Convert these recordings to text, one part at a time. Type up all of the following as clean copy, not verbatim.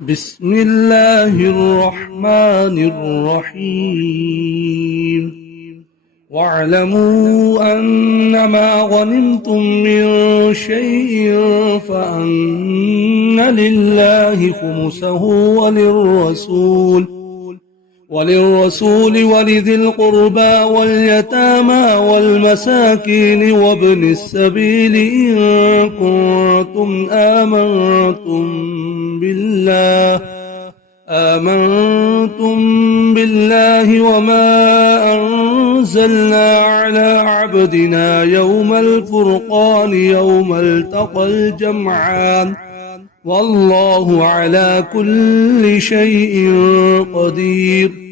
بسم الله الرحمن الرحيم واعلموا أنما غنمتم من شيء فأن لله خمسه وللرسول ولذي القربى واليتامى والمساكين وابن السبيل إن كنتم آمنتم بالله وما أنزلنا على عبدنا يوم الفرقان يوم التقى الجمعان والله على كل شيء قدير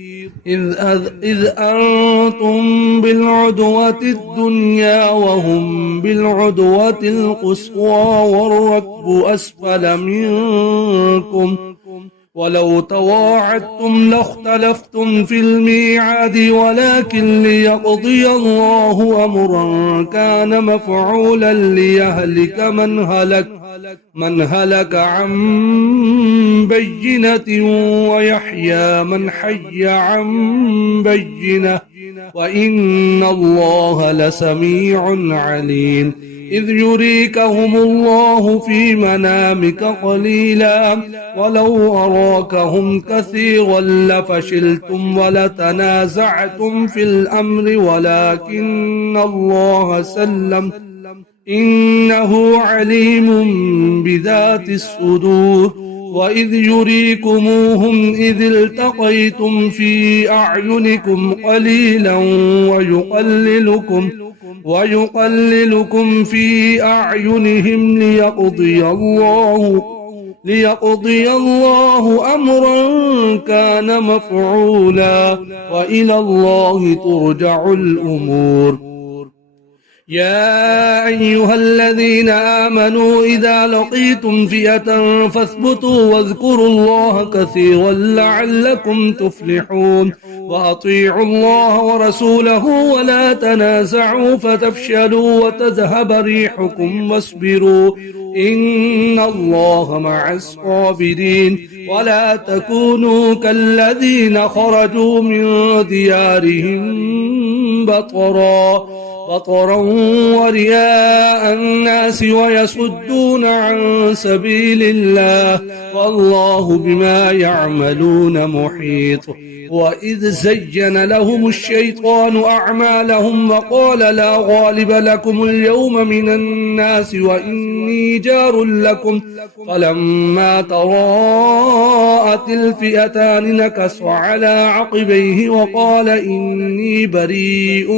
إذ أنتم بالعدوة الدنيا وهم بالعدوة القصوى والركب أسفل منكم ولو تواعدتم لاختلفتم في الميعاد ولكن ليقضي الله أمرا كان مفعولا ليهلك من هلك عن بينة ويحيى من حي عن بينة وإن الله لسميع عليم إذ يريكهم الله في منامك قليلا ولو أراكهم كثيرا لفشلتم ولتنازعتم في الأمر ولكن الله سلم إنه عليم بذات الصدور وإذ يريكموهم إذ التقيتم في أعينكم قليلا ويقللكم في أعينهم ليقضي الله أمرا كان مفعولا وإلى الله ترجع الأمور يا أيها الذين آمنوا إذا لقيتم فئة فاثبتوا واذكروا الله كثيرا لعلكم تفلحون وأطيعوا الله ورسوله ولا تنازعوا فتفشلوا وتذهب ريحكم واصبروا إن الله مع الصابرين ولا تكونوا كالذين خرجوا من ديارهم بطرا ورئاء الناس ويصدون عن سبيل الله والله بما يعملون محيط وإذ زين لهم الشيطان أعمالهم وقال لا غالب لكم اليوم من الناس وإني جار لكم فلما تراءت الفئتان نكص على عقبيه وقال إني بريء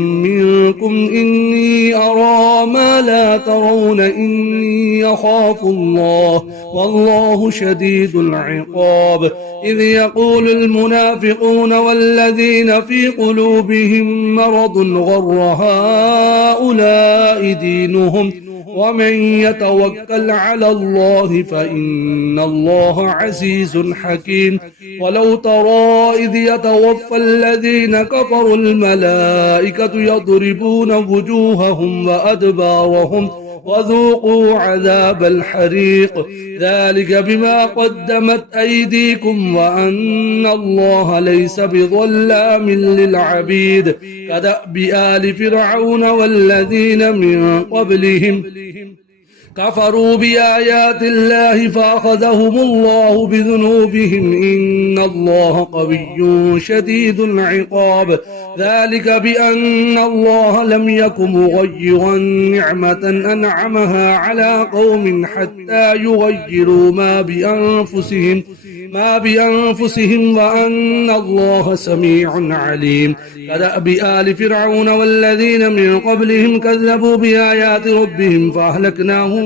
منكم إني أرى ما لا ترون إني أخاف الله والله شديد العقاب إذ يقول المنافقون والذين في قلوبهم مرض غر هؤلاء دينهم ومن يتوكل على الله فإن الله عزيز حكيم ولو ترى إذ يتوفى الذين كفروا الملائكة يضربون وجوههم وأدبارهم وذوقوا عذاب الحريق ذلك بما قدمت أيديكم وأن الله ليس بظلام للعبيد كدأب آل فرعون والذين من قبلهم كفروا بآيات الله فأخذهم الله بذنوبهم إن الله قوي شديد العقاب ذلك بأن الله لم يك مغيرا نعمة أنعمها على قوم حتى يغيروا ما بأنفسهم وأن الله سميع عليم كدأب آل فرعون والذين من قبلهم كذبوا بآيات ربهم فأهلكناهم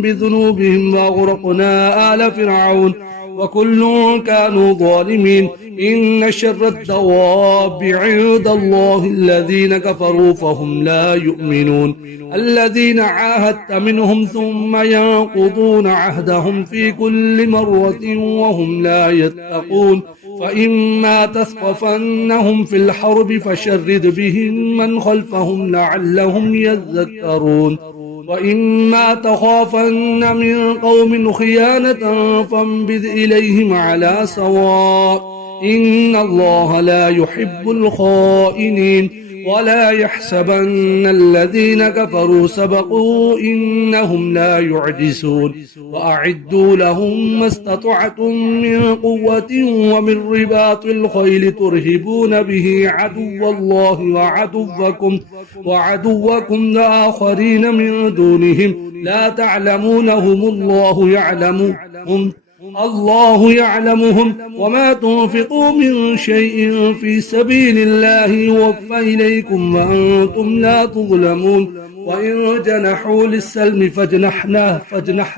بذنوبهم وأغرقنا آل فرعون وكل كانوا ظالمين إن شر الدواب عند الله الذين كفروا فهم لا يؤمنون الذين عاهدت منهم ثم ينقضون عهدهم في كل مرة وهم لا يتقون فإما تثقفنهم في الحرب فشرد بهم من خلفهم لعلهم يذكرون وإما تخافن من قوم خيانة فانبذ إليهم على سواء إن الله لا يحب الخائنين ولا يحسبن الذين كفروا سبقوا إنهم لا يعجزون وأعدوا لهم ما استطعتم من قوة ومن رباط الخيل ترهبون به عدو الله وعدوكم لآخرين من دونهم لا تعلمونهم الله يعلمهم وما تنفقوا من شيء في سبيل الله يوفى إليكم وأنتم لا تظلمون وإن جنحوا للسلم فاجنح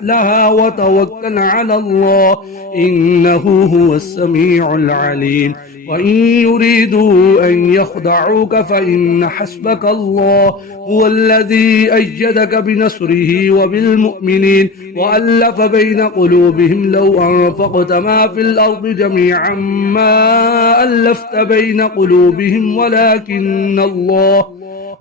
لها وتوكل على الله إنه هو السميع العليم وإن يريدوا أن يخدعوك فإن حسبك الله هو الذي أيدك بنصره وبالمؤمنين وألف بين قلوبهم لو أنفقت ما في الأرض جميعا ما ألفت بين قلوبهم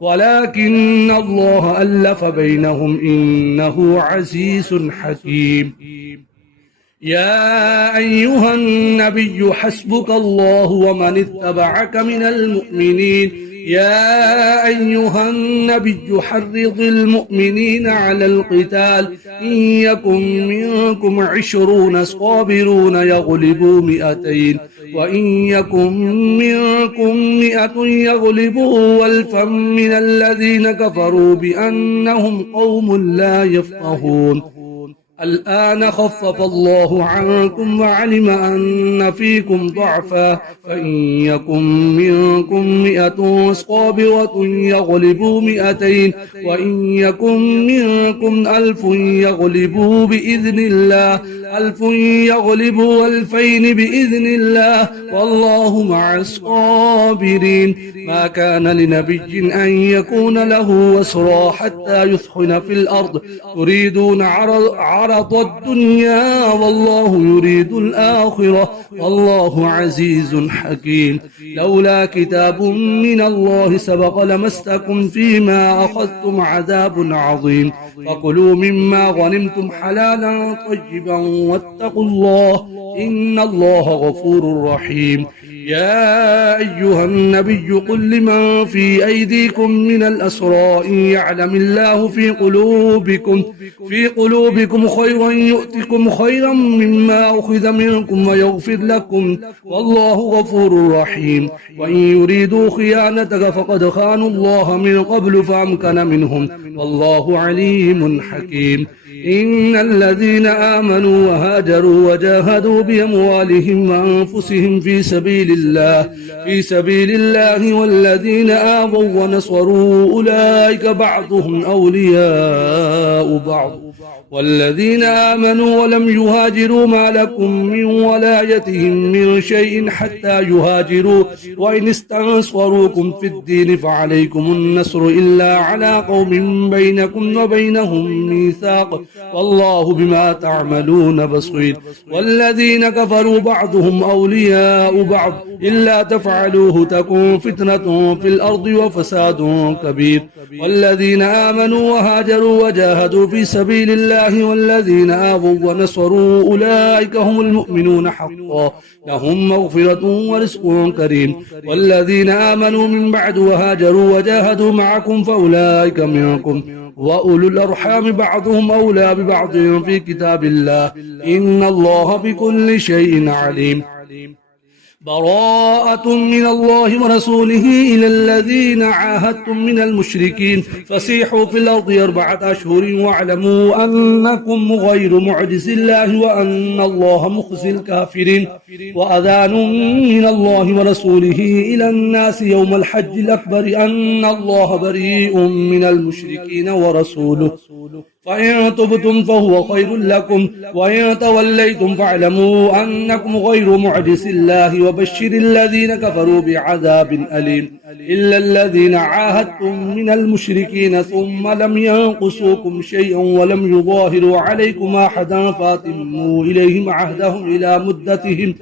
ولكن الله ألف بينهم إنه عزيز حكيم يا أيها النبي حسبك الله ومن اتبعك من المؤمنين يا أيها النبي حرض المؤمنين على القتال إن يكن منكم 20 صابرون يغلبوا 200 وإن يكن منكم 100 يغلبوا 1000 من الذين كفروا بأنهم قوم لا يفقهون الآن خفف الله عنكم وعلم أن فيكم ضعفا فإن يكن منكم 100 صابرة يغلبوا 200 وإن يكن منكم 1000 يغلبوا بإذن الله 1000 يغلبوا 2000 بإذن الله والله مع الصابرين ما كان لنبي أن يكون له أسرى حتى يثخن في الأرض تريدون عرض الدنيا والله يريد الآخرة والله عزيز حكيم لولا كتاب من الله سبق لمسكم فيما أخذتم عذاب عظيم فكلوا مما غنمتم حلالا طيبا واتقوا الله إن الله غفور رحيم يا أيها النبي قل لمن في أيديكم من الأسرى إن يعلم الله في قلوبكم خيرا يؤتكم خيرا مما أخذ منكم ويغفر لكم والله غفور رحيم وإن يريدوا خيانتك فقد خانوا الله من قبل فأمكن منهم والله عليم حكيم إن الذين آمنوا وهاجروا وجاهدوا بأموالهم وأنفسهم في سبيل الله والذين آووا ونصروا أولئك بعضهم أولياء بعض والذين آمنوا ولم يهاجروا ما لكم من ولايتهم من شيء حتى يهاجروا وإن استنصروكم في الدين فعليكم النصر إلا على قوم بينكم وبينهم ميثاق والله بما تعملون بصير والذين كفروا بعضهم أولياء بعض إلا تفعلوه تكون فتنة في الأرض وفساد كبير والذين آمنوا وهاجروا وجاهدوا في سبيل الله والذين آووا ونصروا أولئك هم المؤمنون حقا لهم مغفرة ورزق كريم والذين آمنوا من بعد وهاجروا وجاهدوا معكم فأولئك منكم وأولو الأرحام بعضهم أولى ببعض في كتاب الله إن الله بكل شيء عليم براءة من الله ورسوله إلى الذين عاهدتم من المشركين فسيحوا في الأرض 4 أشهر واعلموا أنكم غير معجز الله وأن الله مخزي الكافرين وأذان من الله ورسوله إلى الناس يوم الحج الأكبر أن الله بريء من المشركين ورسوله فإن تبتم فهو خير لكم وإن توليتم فاعلموا أنكم غير معجز الله وبشر الذين كفروا بعذاب أليم إلا الذين عاهدتم من المشركين ثم لم ينقصوكم شيئا ولم يظاهروا عليكم أحدا فأتموا إليهم عهدهم إلى مدتهم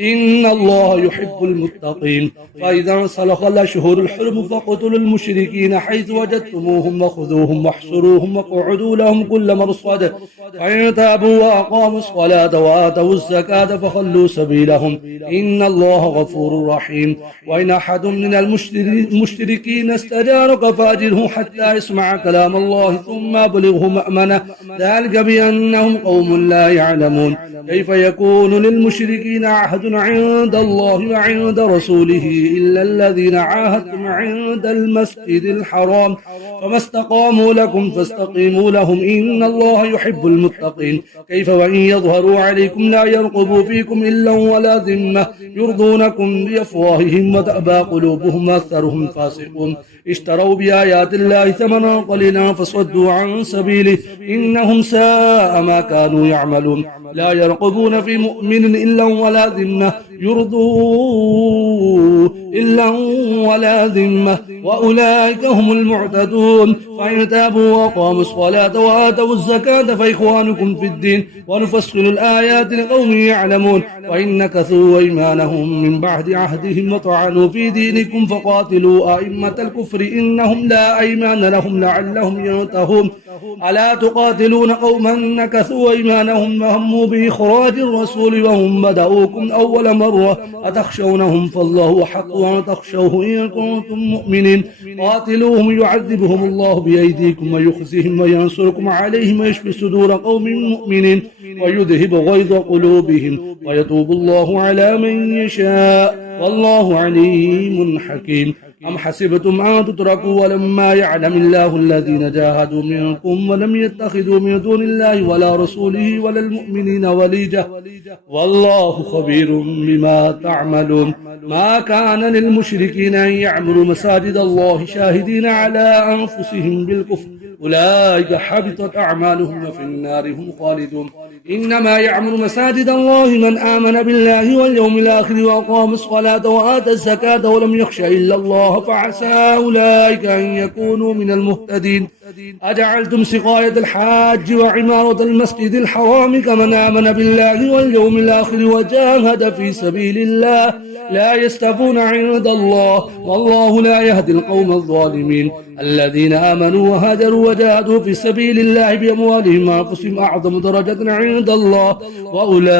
إن الله يحب المتقين فإذا انسلخ الأشهر الحرم فاقتلوا المشركين حيث وجدتموهم وخذوهم واحصروهم واقعدوا لهم كل مرصد فإن تابوا وأقاموا الصلاة وآتوا الزكاة فخلوا سبيلهم إن الله غفور رحيم وإن أحد من المشركين استجارك فأجره حتى يسمع كلام الله ثم أبلغه مأمنه ذلك بأنهم قوم لا يعلمون كيف يكون للمشركين عهد عند الله وعند رسوله إلا الذين عاهدتم عند المسجد الحرام فما استقاموا لكم فاستقيموا لهم إن الله يحب المتقين كيف وإن يظهروا عليكم لا يرقبوا فيكم إلا ولا ذمة يرضونكم بأفواههم وتأبى قلوبهم وأكثرهم فاسقون اشتروا بآيات الله ثمنا قليلا فصدوا عن سبيله إنهم ساء ما كانوا يعملون لا يرقبون في مؤمن إلا ولا ذمة يرضوا إلا ولا ذمة وأولئك هم المعتدون فإن تابوا وأقاموا الصلاة وآتوا الزكاة فإخوانكم في الدين ونفصل الآيات لقوم يعلمون وإن نكثوا أيمانهم من بعد عهدهم وطعنوا في دينكم فقاتلوا أئمة الكفر إنهم لا أيمان لهم لعلهم ينتهون ألا تقاتلون قوما نكثوا أيمانهم وهموا بإخراج الرسول وهم بدؤوكم أول مرة أتخشونهم فالله أحق أن تخشوه إن كنتم مؤمنين قاتلوهم يعذبهم الله بأيديكم ويخزهم وينصركم عليهم ويشفي صدور قوم مؤمنين ويذهب غيظ قلوبهم ويتوب الله على من يشاء والله عليم حكيم أم حسبتم أن تتركوا ولما يعلم الله الذين جاهدوا منكم ولم يتخذوا من دون الله ولا رسوله ولا المؤمنين وليجة والله خبير بما تعملون ما كان للمشركين أن يعمروا مساجد الله شاهدين على أنفسهم بالكفر أولئك حبطت أعمالهم وفي النار هم خالدون إنما يعمر مساجد الله من آمن بالله واليوم الآخر وأقام الصلاة وآتى الزكاة ولم يخش إلا الله فعسى أولئك أن يكونوا من المهتدين أجعلتم سقاية الحاج وعمارة المسجد الحرام كمن آمن بالله واليوم الآخر وجاهد في سبيل الله لا يستوون عند الله والله لا يهدي القوم الظالمين الذين آمنوا وهاجروا وجاهدوا في سبيل الله بأموالهم وأنفسهم أعظم درجة عند الله وأولئك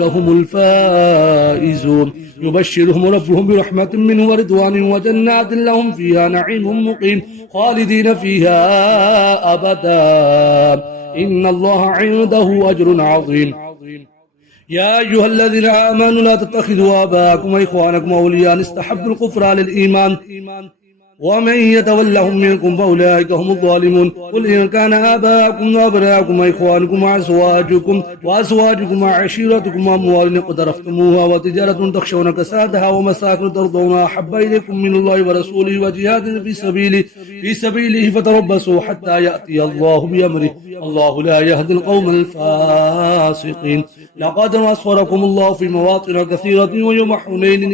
هم الفائزون يبشرهم ربهم برحمة منه ورضوان وجنات لهم فيها نعيم مقيم خالدين فيها أبدا إن الله عنده أجر عظيم يا أيها الذين آمنوا لا تتخذوا آباءكم وإخوانكم أولياء استحبوا الكفر على الإيمان ومن يتولهم منكم فأولئك هم الظالمون قل إن كان آباءكم وأبناءكم وإخوانكم وأزواجكم وعشيرتكم وأموال اقترفتموها وتجارة تخشون كسادها ومساكن ترضونها أحب إليكم من الله ورسوله وجهاد في سبيله فتربصوا حتى يأتي الله بأمره الله لا يهدي القوم الفاسقين لقد نصركم الله في مواطن كثيرة ويوم حنين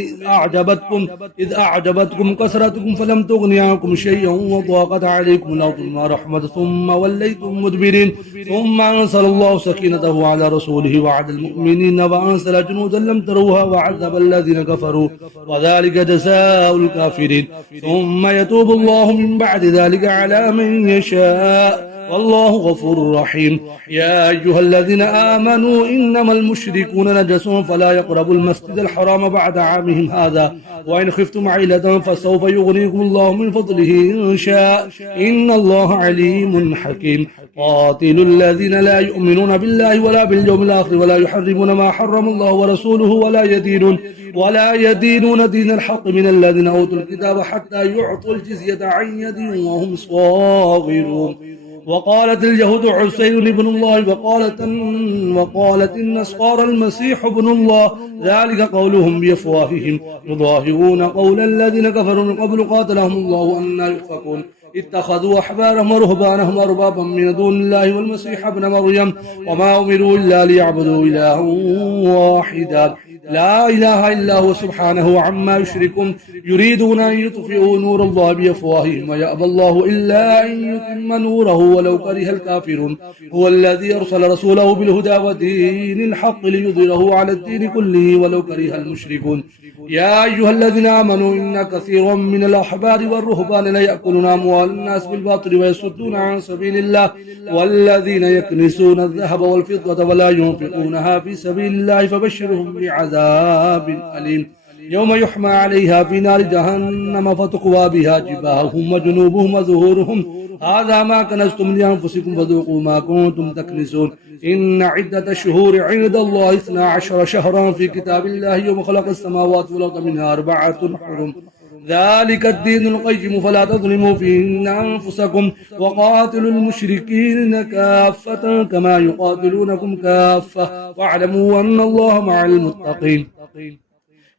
إذ أعجبتكم كثرتكم فلم تغن عنكم شيئا وضاقت عليكم الأرض بما رحمت ثم وليتم مدبرين ثم أنزل الله سكينته على رسوله وعلى المؤمنين وأنزل جنودا لم تروها وعذب الذين كفروا وذلك جزاء الكافرين ثم يتوب الله من بعد ذلك على من يشاء والله غفور رحيم يا أيها الذين آمنوا إنما المشركون نجس فلا يقربوا المسجد الحرام بعد عامهم هذا وإن خفتم عيلة فسوف يغنيكم الله من فضله إن شاء إن الله عليم حكيم قاتلوا الذين لا يؤمنون بالله ولا باليوم الآخر ولا يحرمون ما حرم الله ورسوله ولا يدينون دين الحق من الذين أوتوا الكتاب حتى يعطوا الجزية عن يد وهم صاغرون وقالت اليهود عزير ابن الله وقالت النصارى المسيح ابن الله ذلك قولهم بأفواههم يضاهئون قول الذين كفروا من قبل قاتلهم الله أنى يؤفكون اتخذوا أحبارهم ورهبانهم أربابا من دون الله والمسيح ابن مريم وما أمروا إلا ليعبدوا إلها واحدا لا إله إلا هو سبحانه عما يشركون يريدون أن يطفئوا نور الله بأفواههم ويأبى الله إلا أن يتم نوره ولو كره الكافرون هو الذي أرسل رسوله بالهدى ودين الحق ليظهره على الدين كله ولو كره المشركون يا أيها الذين آمنوا إن كثيرا من الأحبار والرهبان ليأكلون أموال الناس بالباطل ويصدون عن سبيل الله والذين يكنسون الذهب والفضة ولا ينفقونها في سبيل الله فبشرهم بعذاب أليم يوم يحمى عليها في نار جهنم فتقوى بها جباههم وجنوبهم وظهورهم هذا ما كنزتم لأنفسكم فذوقوا ما كنتم تكنزون إن عدة الشهور عند الله 12 شهرا في كتاب الله يوم خلق السماوات والأرض منها 4 حرم ذلك الدين القيم فلا تظلموا فيهن أنفسكم وقاتلوا المشركين كافة كما يقاتلونكم كافة واعلموا أن الله مع المتقين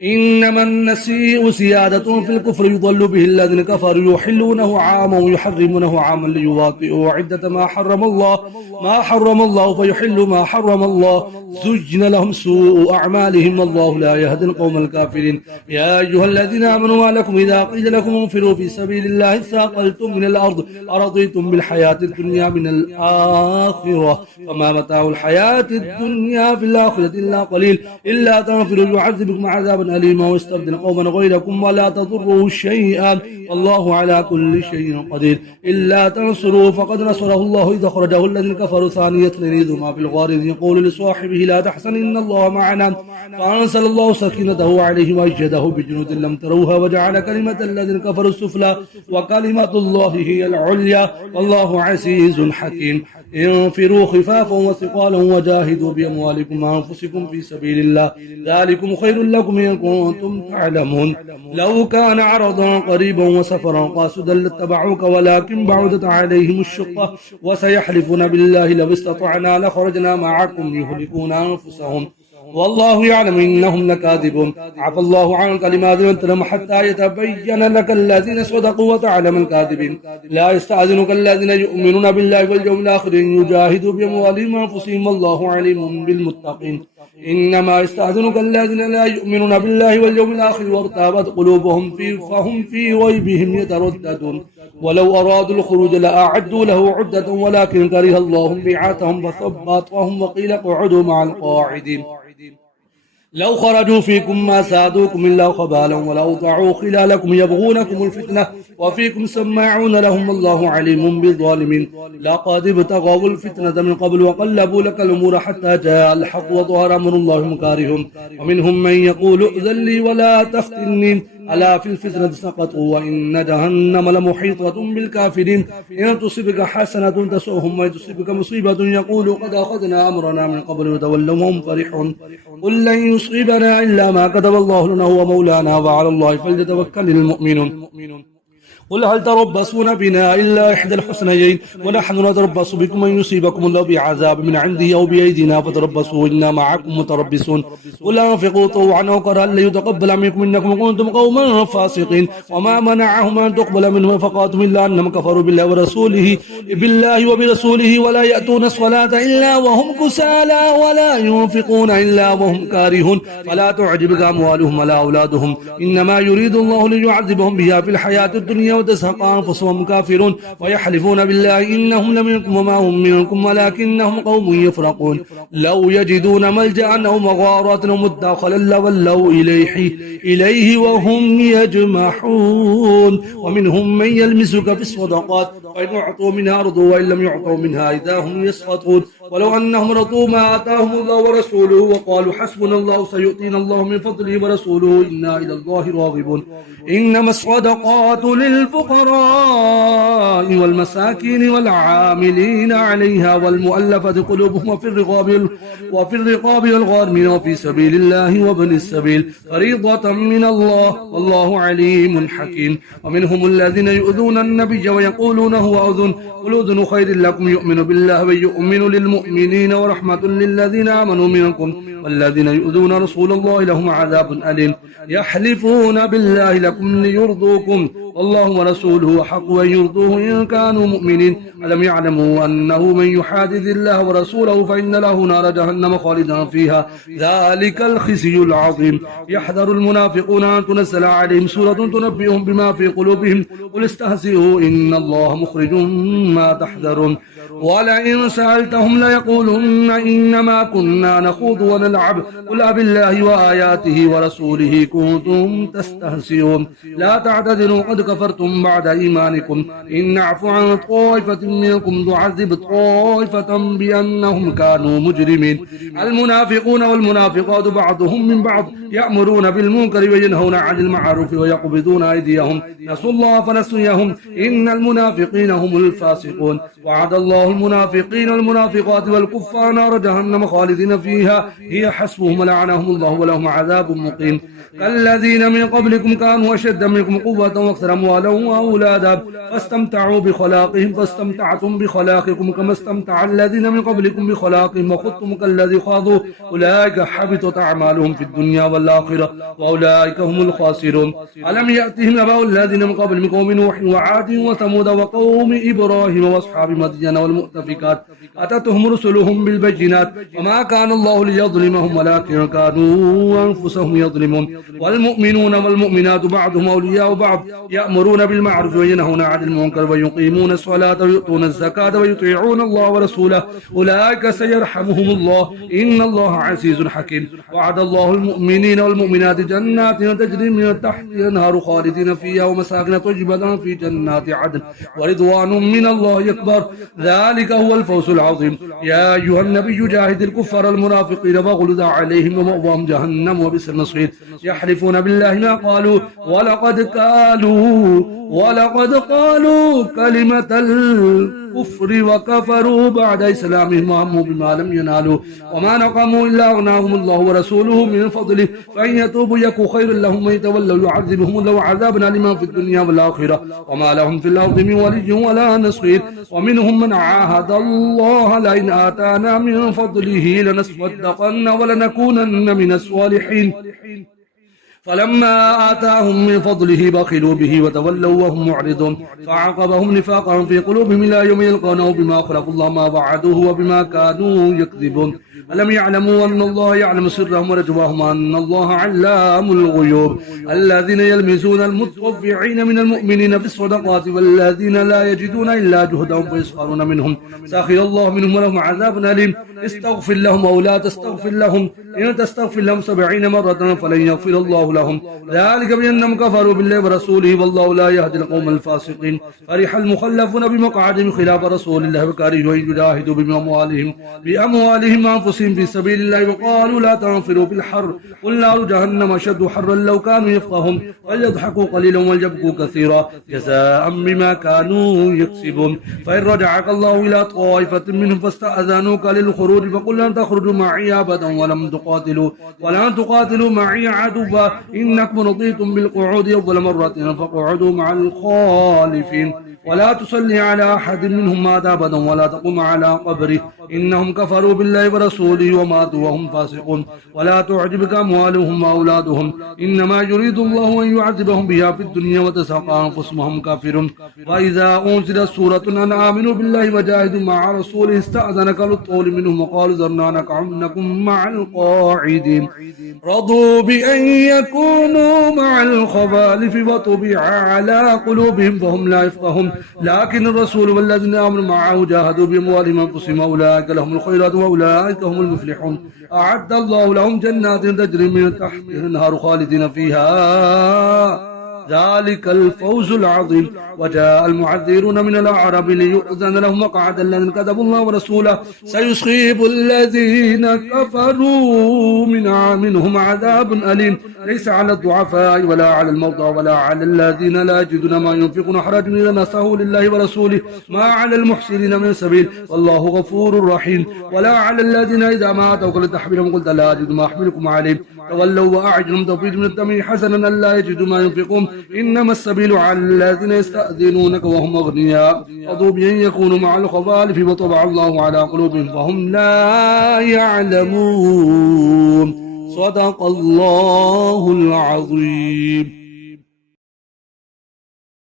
إنما النسيء زيادة في الكفر يضل به الذين كفروا يحلونه عاما ويحرمونه عاما ليواطئوا عدة ما حرم الله فيحلوا ما حرم الله زجن لهم سوء أعمالهم والله لا يهدي القوم الكافرين يا أيها الذين آمنوا ما لكم إذا قيل لكم انفروا في سبيل الله ثاقلتم من الأرض أرضيتم بالحياة الدنيا من الآخرة فما متاع الحياة الدنيا في الآخرة إلا قليل إلا تنفروا يعذبكم عذابا أليما ويستبدل قوما غيركم ولا تضروه شيئا والله على كل شيء قدير إلا تنصروا فقد نصره الله إذا أخرجه الذين كفروا ثاني اثنين إذ هما في الغار إذ يقول لصاحبه لا تحزن إن الله معنا فأنزل الله سكينته عليه وأيده بجنود لم تروها وجعل كلمة الذين كفروا السفلى وكلمة الله هي العليا والله عزيز حكيم انفروا خفافا وثقالا وجاهدوا بأموالكم وأنفسكم في سبيل الله ذلكم خير لكم إن كنتم تعلمون لو كان عرضا قريبا وسفرا قاصدا لاتبعوك ولكن بعدت عليهم الشقة وسيحلفون بالله لو استطعنا لخرجنا معكم يهلكون أنفسهم والله يعلم إنهم لكاذبون عفى الله عنك لما ذنبت لهم حتى يتبين لك الذين صدقوا وتعلم الكاذبين لا يستأذنك الذين يؤمنون بالله واليوم الآخر أن يجاهدوا بأموالهم وأنفسهم والله عليم بالمتقين إنما يستأذنك الذين لا يؤمنون بالله واليوم الآخر وارتابت قلوبهم فهم في ريبهم يترددون ولو أرادوا الخروج لأعدوا له عدة ولكن كره الله بعاثهم فثبطهم وقيل اقعدوا مع القاعدين لو خرجوا فيكم ما سادوكم إلا خبالا ولأوضعوا خلالكم يبغونكم الفتنة وفيكم سماعون لهم الله عليم بالظالمين لقد ابتغوا الفتنة من قبل وقلبوا لك الأمور حتى جاء الحق وظهر أمر الله مكارهم ومنهم من يقول ائذن لي ولا تفتني ألا في الفتنة سقطوا وإن جهنم لمحيطة بالكافرين إن تصبك حسنة تسؤهم وإن تصبك مصيبة يقول قد أخذنا أمرنا من قبل وتولوا وهم فرحون قل لن يصيبنا إلا ما كتب الله لنا هو مولانا وعلى الله فليتوكل المؤمنون قل هل تربصون بنا إلا إحدى الحسنيين ونحن نتربص بكم أن يصيبكم الله بعذاب من عنده أو بأيدينا فتربصوا إنا معكم متربصون قل أنفقوا طوعا أو كرها لن يتقبل منكم إنكم كنتم قوما فاسقين وما منعهم أن تقبل منهم نفقاتهم إلا أنهم كفروا بالله وبرسوله ولا يأتون الصلاة إلا وهم كسالى ولا ينفقون إلا وهم كارهون فلا تعجبك أموالهم ولا أولادهم إنما يريد الله ليعذبهم بها في الحياة الدنيا وتزهق أنفسهم كافرون ويحلفون بالله إنهم لمنكم وما هم منكم ولكنهم قوم يفرقون لو يجدون ملجأ أو مغارات أو مدخلا لولوا إليه وهم يجمحون ومنهم من يلمسك في الصدقات فإن أعطوا منها رضوا وإن لم يعطوا منها إذا هم يسخطون ولو أنهم رضوا ما آتاهم الله ورسوله وقالوا حسبنا الله سيؤتينا الله من فضله ورسوله إنا إلى الله راغبون إنما الصدقات للفقراء والمساكين والعاملين عليها والمؤلفة قلوبهم وفي الرقاب والغارمين وفي سبيل الله وابن السبيل فريضة من الله والله عليم حكيم ومنهم الذين يؤذون النبي ويقولون هو أذن قل أذن خير لكم يؤمن بالله ويؤمن للمؤمنين ورحمة للذين آمنوا منكم والذين يؤذون رسول الله لهم عذاب أليم يحلفون بالله لكم ليرضوكم والله ورسوله حق أن يرضوه إن كانوا مؤمنين ألم يعلموا أنه من يحادث الله ورسوله فإن له نار جهنم خالدا فيها ذلك الخزي العظيم يحذر المنافقون أن تنزل عليهم سورة تنبئهم بما في قلوبهم قل استهزئوا إن الله مخرج ما تحذرون ولئن سألتهم ليقولن إنما كنا نخوض ونلعب قل أبالله وآياته ورسوله كنتم تستهزئون لا تعتذروا قد كفرتم بعد إيمانكم إن نعفو عن طائفة منكم نعذب طائفة بأنهم كانوا مجرمين المنافقون والمنافقات بعضهم من بعض يأمرون بالمنكر وينهون عن المعروف ويقبضون أيديهم نسوا الله فنسيهم إن المنافقين هم الفاسقون وعد الله المنافقين والمنافقات والكفار نار جهنم خالدين فيها هي حسبهم ولعنهم الله ولهم عذاب مقيم كالذين من قبلكم كانوا أشد منكم قوة وأكثر أموالا وأولادا فاستمتعوا بخلاقهم فاستمتعتم بخلاقكم كما استمتع الذين من قبلكم بخلاقهم وخضتم كالذي خاضوا أولئك حبطت أعمالهم في الدنيا والآخرة وأولئك هم الخاسرون ألم يأتهم نبأ الذين من قبل من قوم نوح وعاد وثمود وقوم إبراهيم وأصحاب مدين والمؤتفكات أتتهم رسلهم بالبينات وما كان الله ليظلمهم ولكن كانوا أنفسهم يظلمون والمؤمنون والمؤمنات بعضهم أولياء بعض يأمرون بالمعروف وينهون عن المنكر ويقيمون الصلاة ويؤتون الزكاة ويطيعون الله ورسوله أولئك سيرحمهم الله إن الله عزيز حكيم وعد الله المؤمنين والمؤمنات جنات تجري من تحت الأنهار خالدين فيها ومساكن طيبة في جنات عدن ورضوان من الله أكبر ذلك هو الفوز العظيم يا أيها النبي جاهد الكفار المنافقين واغلظ عليهم ومأواهم جهنم وبئس المصير يحلفون بالله ما قالوا ولقد قالوا كلمة الكفر وكفروا بعد إسلامهم وهموا بما لم ينالوا وما نقموا إلا أغناهم الله ورسوله من فضله فإن يتوبوا يكن خيرا لهم وإن يتولوا يعذبهم الله عذابا أليما في الدنيا والآخرة وما لهم في الأرض من ولي ولا نصير ومنهم من عاهد الله لئن آتانا من فضله لنصدقن ولنكونن من الصالحين فلما آتاهم من فضله بخلوا به وتولوا وهم معرضون فعقبهم نفاقا في قلوبهم إلى يوم يلقونه بما خلقوا الله ما وعدوه وبما كانوا يكذبون ألم يعلموا أن الله يعلم سرهم ونجواهم أن الله علام الغيوب الذين يلمزون المتطوعين من المؤمنين في الصدقات والذين لا يجدون إلا جهدهم فيسخرون منهم سخر الله منهم ولهم عذاب أليم استغفر لهم أو لا تستغفر لهم إن تستغفر لهم 70 مرة فلن يغفر الله لهم ذلك بأنهم كفروا بالله ورسوله والله لا يهدي القوم الفاسقين فرح المخلفون بمقعدهم خلاف رسول الله وكرهوا أن يجاهدوا بأموالهم وأنفسهم في سبيل الله وقالوا لا تنفروا في الحر قل نار جهنم أشد حرا لو كانوا يفقهون فليضحكوا قليلا وليبكوا كثيرا جزاء بما كانوا يكسبون فإن رجعك الله إلى طائفة منهم فاستأذنوك للخروج فقل لن تخرجوا معي أبدا ولن تقاتلوا معي عدوا إنكم رضيتم بالقعود أول مرة فاقعدوا مع الخالفين ولا تصلي على أحد منهم مات أبدا ولا تقم على قبره إنهم كفروا بالله ورسوله وماتوا وهم فاسقون ولا تعجبك أموالهم وأولادهم إنما يريد الله أن يعذبهم بها في الدنيا وتزهق أنفسهم وهم كافرون وإذا أنزلت سورة أن آمنوا بالله وجاهدوا مع رسوله استأذنك للطول منهم وقالوا ذرنا نكن مع القاعدين رضوا بأن يكونوا مع الخوالف وطبع على قلوبهم فهم لا يفقهون لكن الرسول والذين آمنوا معه جاهدوا بأموالهم وأنفسهم أولئك لهم الخيرات وأولئك هم المفلحون أعد الله لهم جنات تجري من تحتها الأنهار خالدين فيها ذلك الفوز العظيم وجاء المعذرون من الأعراب ليؤذن لهم وقعد الذين كذبوا الله ورسوله سيصيب الذين كفروا منهم عذاب أليم ليس على الضعفاء ولا على الموضى ولا على الذين لا يجدون ما ينفقون حرج إذا نصحوا لله ورسوله ما على المحسنين من سبيل والله غفور رحيم ولا على الذين إذا ما أتوك لتحملهم قلت لا أجد ما أحملكم عليه تولوا وأعجلهم تفيض من الدم حسنا ألا يجدوا ما ينفقون إنما السبيل على الذين يستأذنونك وهم أغنياء رضوا بأن يكونوا مع الخوالف وطبع الله على قلوبهم فهم لا يعلمون صدق الله العظيم.